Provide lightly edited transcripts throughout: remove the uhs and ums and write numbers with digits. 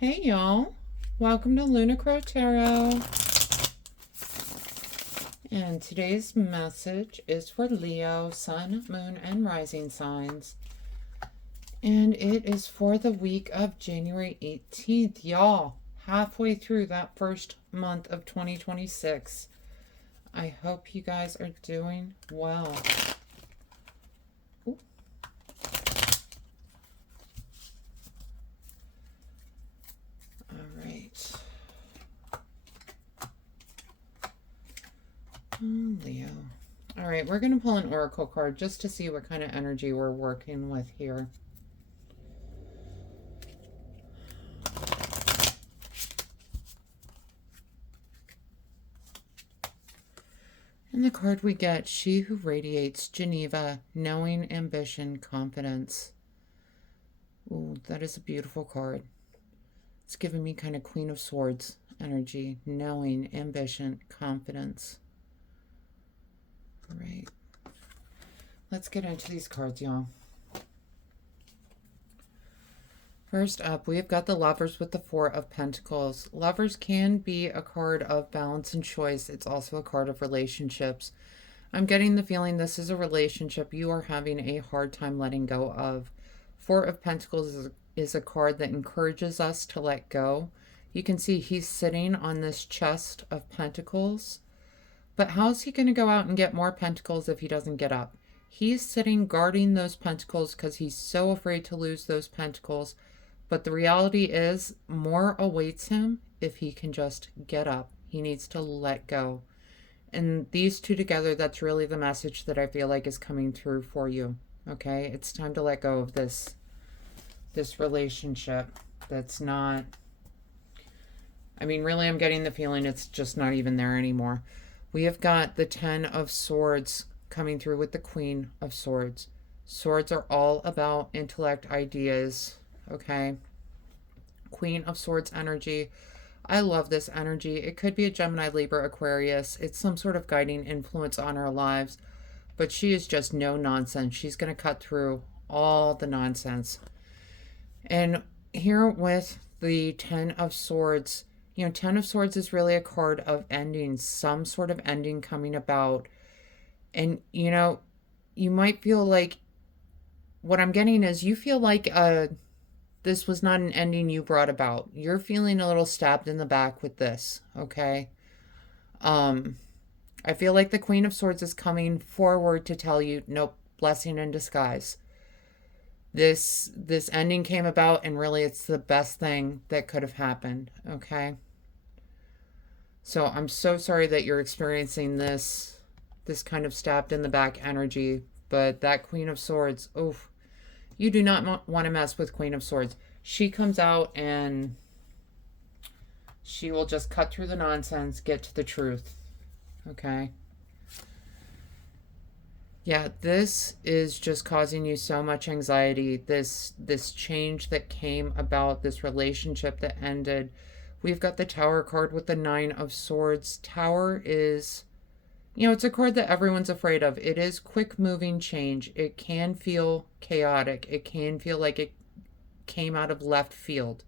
Hey y'all, welcome to Lunar Tarot. And today's message is for Leo, Sun, Moon, and Rising signs. And it is for the week of January 18th. Y'all, halfway through that first month of 2026. I hope you guys are doing well. Ooh. All right. Oh, Leo. All right, we're going to pull an oracle card just to see what kind of energy we're working with here. And the card we get, she who radiates Geneva, knowing, ambition, confidence. Ooh, that is a beautiful card. It's giving me kind of Queen of Swords energy, knowing, ambition, confidence. All right. Let's get into these cards, y'all. First up, we've got the Lovers with the Four of Pentacles. Lovers can be a card of balance and choice. It's also a card of relationships. I'm getting the feeling this is a relationship you are having a hard time letting go of. Four of Pentacles is a card that encourages us to let go. You can see he's sitting on this chest of pentacles. But how's he going to go out and get more pentacles if he doesn't get up? He's sitting guarding those pentacles because he's so afraid to lose those pentacles. But the reality is more awaits him if he can just get up. He needs to let go. And these two together, that's really the message that I feel like is coming through for you. Okay? It's time to let go of this relationship that's not... I mean, really, I'm getting the feeling it's just not even there anymore. We have got the Ten of Swords coming through with the Queen of Swords. Swords are all about intellect, ideas. Okay, Queen of Swords energy. I love this energy. It could be a Gemini, Libra, Aquarius. It's some sort of guiding influence on our lives. But she is just no nonsense. She's going to cut through all the nonsense. And here with the Ten of Swords, you know, Ten of Swords is really a card of ending, some sort of ending coming about. And, you know, you might feel like, what I'm getting is you feel like this was not an ending you brought about. You're feeling a little stabbed in the back with this, okay? I feel like the Queen of Swords is coming forward to tell you, nope, blessing in disguise. This ending came about, and really it's the best thing that could have happened, okay? So I'm so sorry that you're experiencing this kind of stabbed in the back energy, but that Queen of Swords, oof. You do not want to mess with Queen of Swords. She comes out and she will just cut through the nonsense, get to the truth. Okay? Yeah, this is just causing you so much anxiety. This change that came about, this relationship that ended. We've got the Tower card with the Nine of Swords. Tower is... You know, it's a card that everyone's afraid of. It is quick moving change. It can feel chaotic. It can feel like it came out of left field.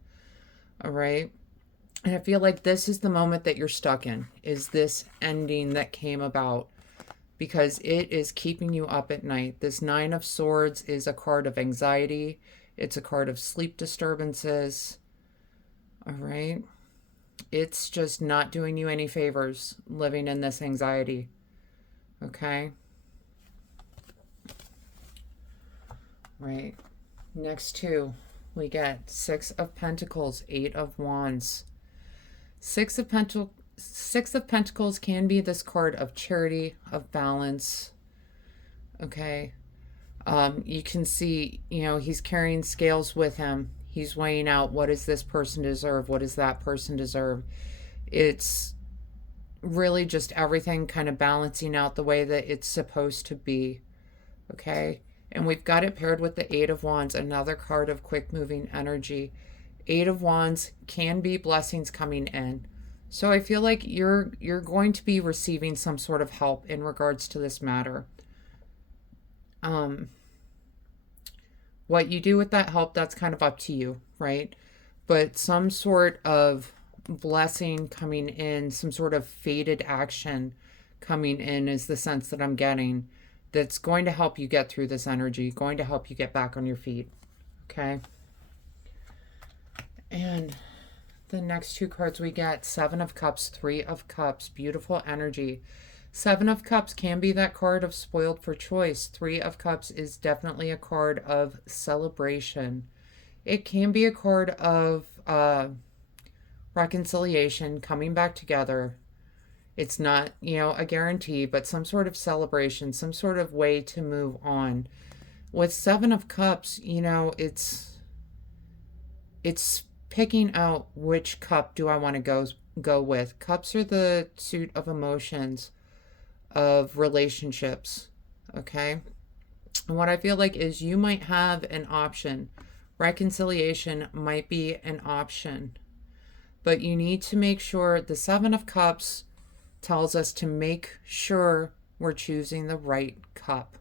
All right. And I feel like this is the moment that you're stuck in, is this ending that came about, because it is keeping you up at night. This Nine of Swords is a card of anxiety. It's a card of sleep disturbances. All right. It's just not doing you any favors living in this anxiety. Okay? Right. Next two, we get Six of Pentacles, Eight of Wands. Six of Pentacles can be this card of charity, of balance. Okay? You can see, you know, he's carrying scales with him. He's weighing out, what does this person deserve? What does that person deserve? It's really just everything kind of balancing out the way that it's supposed to be. Okay? And we've got it paired with the Eight of Wands, another card of quick moving energy. Eight of Wands can be blessings coming in. So I feel like you're going to be receiving some sort of help in regards to this matter. What you do with that help, that's kind of up to you, right? but some sort of blessing coming in, some sort of fated action coming in is the sense that I'm getting, that's going to help you get through this energy, going to help you get back on your feet. Okay. And the next two cards we get, Seven of Cups, Three of Cups, beautiful energy. Seven of Cups can be that card of spoiled for choice. Three of Cups is definitely a card of celebration. It can be a card of reconciliation, coming back together. It's not, a guarantee, but some sort of celebration, some sort of way to move on. With Seven of Cups, it's picking out which cup do I want to go with. Cups are the suit of emotions, of relationships, okay? And what I feel like is you might have an option. Reconciliation might be an option. But you need to make sure the Seven of Cups tells us to make sure we're choosing the right cup.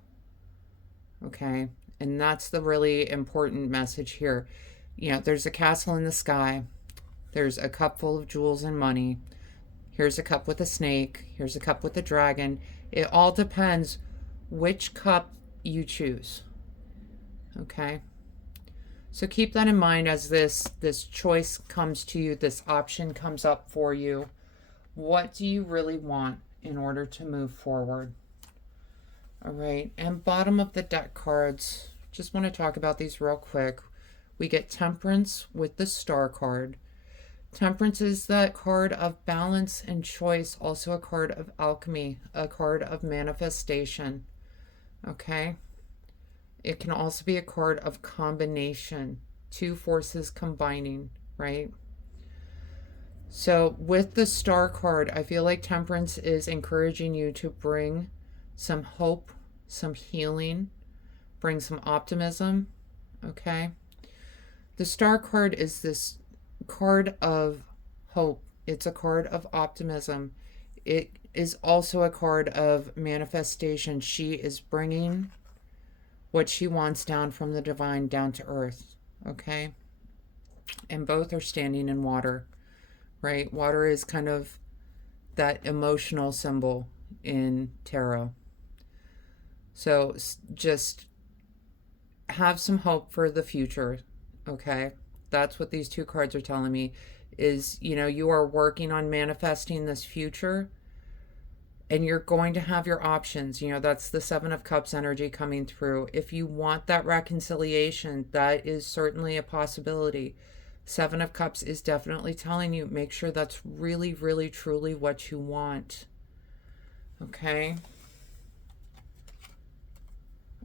Okay? And that's the really important message here. There's a castle in the sky. There's a cup full of jewels and money. Here's a cup with a snake. Here's a cup with a dragon. It all depends which cup you choose. Okay? So keep that in mind as this choice comes to you, this option comes up for you. What do you really want in order to move forward? All right, and bottom of the deck cards, just want to talk about these real quick. We get Temperance with the Star card. Temperance is that card of balance and choice, also a card of alchemy, a card of manifestation. Okay? It can also be a card of combination, two forces combining, right? So with the Star card, I feel like Temperance is encouraging you to bring some hope, some healing, bring some optimism, okay? The Star card is this card of hope. It's a card of optimism. It is also a card of manifestation. She is bringing what she wants down from the divine down to earth, okay? And both are standing in water, right? Water is kind of that emotional symbol in tarot. So just have some hope for the future, okay? That's what these two cards are telling me is, you are working on manifesting this future and you're going to have your options. That's the Seven of Cups energy coming through. If you want that reconciliation, that is certainly a possibility. Seven of Cups is definitely telling you, make sure that's really, really, truly what you want. Okay?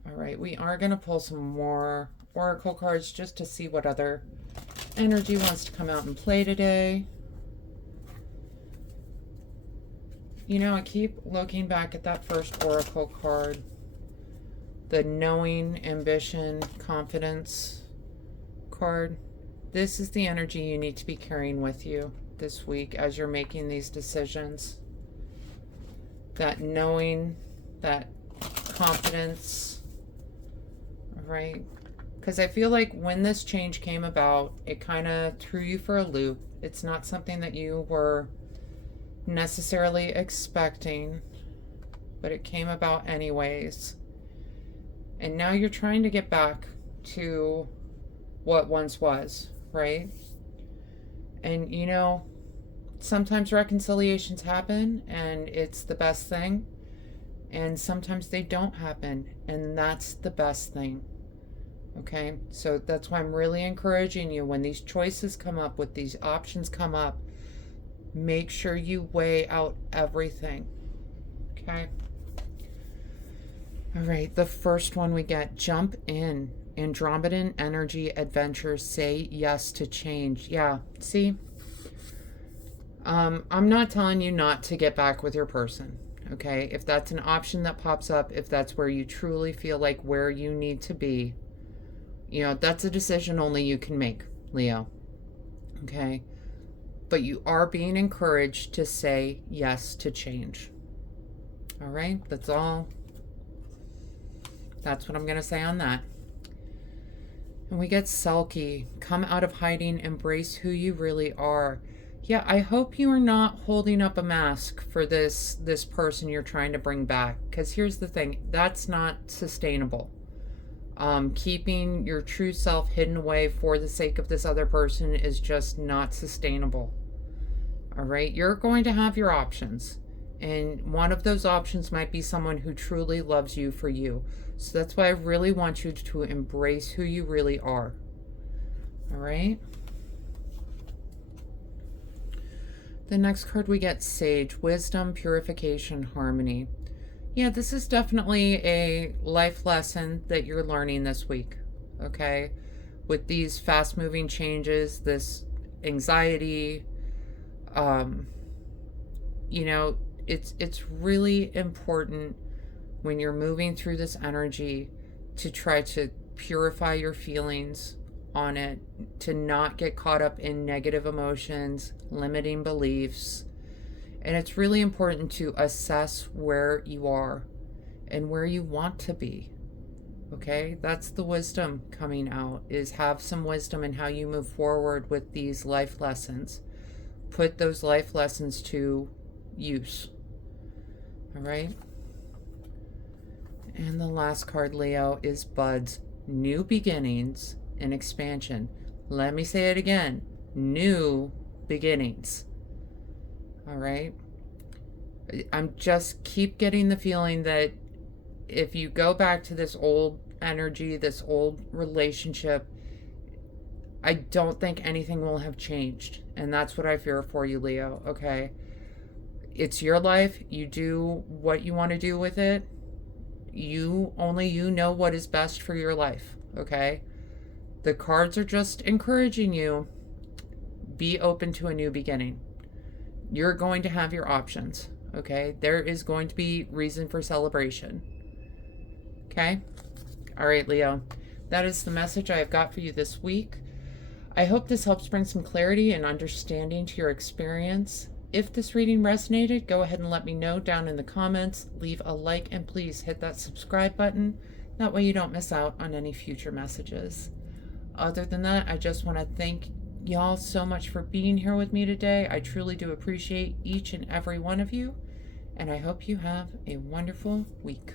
All right, we are going to pull some more oracle cards just to see what other energy wants to come out and play today. I keep looking back at that first oracle card. The knowing, ambition, confidence card. This is the energy you need to be carrying with you this week as you're making these decisions. That knowing, that confidence, right? Because I feel like when this change came about, it kind of threw you for a loop. It's not something that you were necessarily expecting, but it came about anyways. And now you're trying to get back to what once was, right? And sometimes reconciliations happen and it's the best thing, and sometimes they don't happen, and that's the best thing. Okay, so that's why I'm really encouraging you, when these choices come up, with these options come up, make sure you weigh out everything. Okay. All right, the first one we get, jump in. Andromedan energy adventure, say yes to change. Yeah, see? I'm not telling you not to get back with your person, okay? If that's an option that pops up, if that's where you truly feel like where you need to be, that's a decision only you can make, Leo, okay? But you are being encouraged to say yes to change. All right, that's all. That's what I'm going to say on that. And we get Selkie. Come out of hiding, embrace who you really are. Yeah, I hope you are not holding up a mask for this person you're trying to bring back. Because here's the thing, that's not sustainable. Keeping your true self hidden away for the sake of this other person is just not sustainable. All right, you're going to have your options. And one of those options might be someone who truly loves you for you. So that's why I really want you to embrace who you really are. All right. The next card we get, Sage, wisdom, purification, harmony. Yeah, this is definitely a life lesson that you're learning this week. Okay. With these fast moving changes, this anxiety, you know, it's really important when you're moving through this energy to try to purify your feelings on it, to not get caught up in negative emotions, limiting beliefs. And it's really important to assess where you are and where you want to be. Okay, that's the wisdom coming out, is have some wisdom in how you move forward with these life lessons. Put those life lessons to use. All right. And the last card, Leo, is Buds, new beginnings and expansion. Let me say it again, new beginnings. All right. I'm just keep getting the feeling that if you go back to this old energy, this old relationship, I don't think anything will have changed. And that's what I fear for you, Leo. Okay. It's your life. You do what you want to do with it. Only you know what is best for your life. Okay. The cards are just encouraging you. Be open to a new beginning. You're going to have your options. Okay. There is going to be reason for celebration. Okay. All right, Leo. That is the message I have got for you this week. I hope this helps bring some clarity and understanding to your experience. If this reading resonated, go ahead and let me know down in the comments. Leave a like and please hit that subscribe button. That way you don't miss out on any future messages. Other than that, I just want to thank y'all so much for being here with me today. I truly do appreciate each and every one of you, and I hope you have a wonderful week.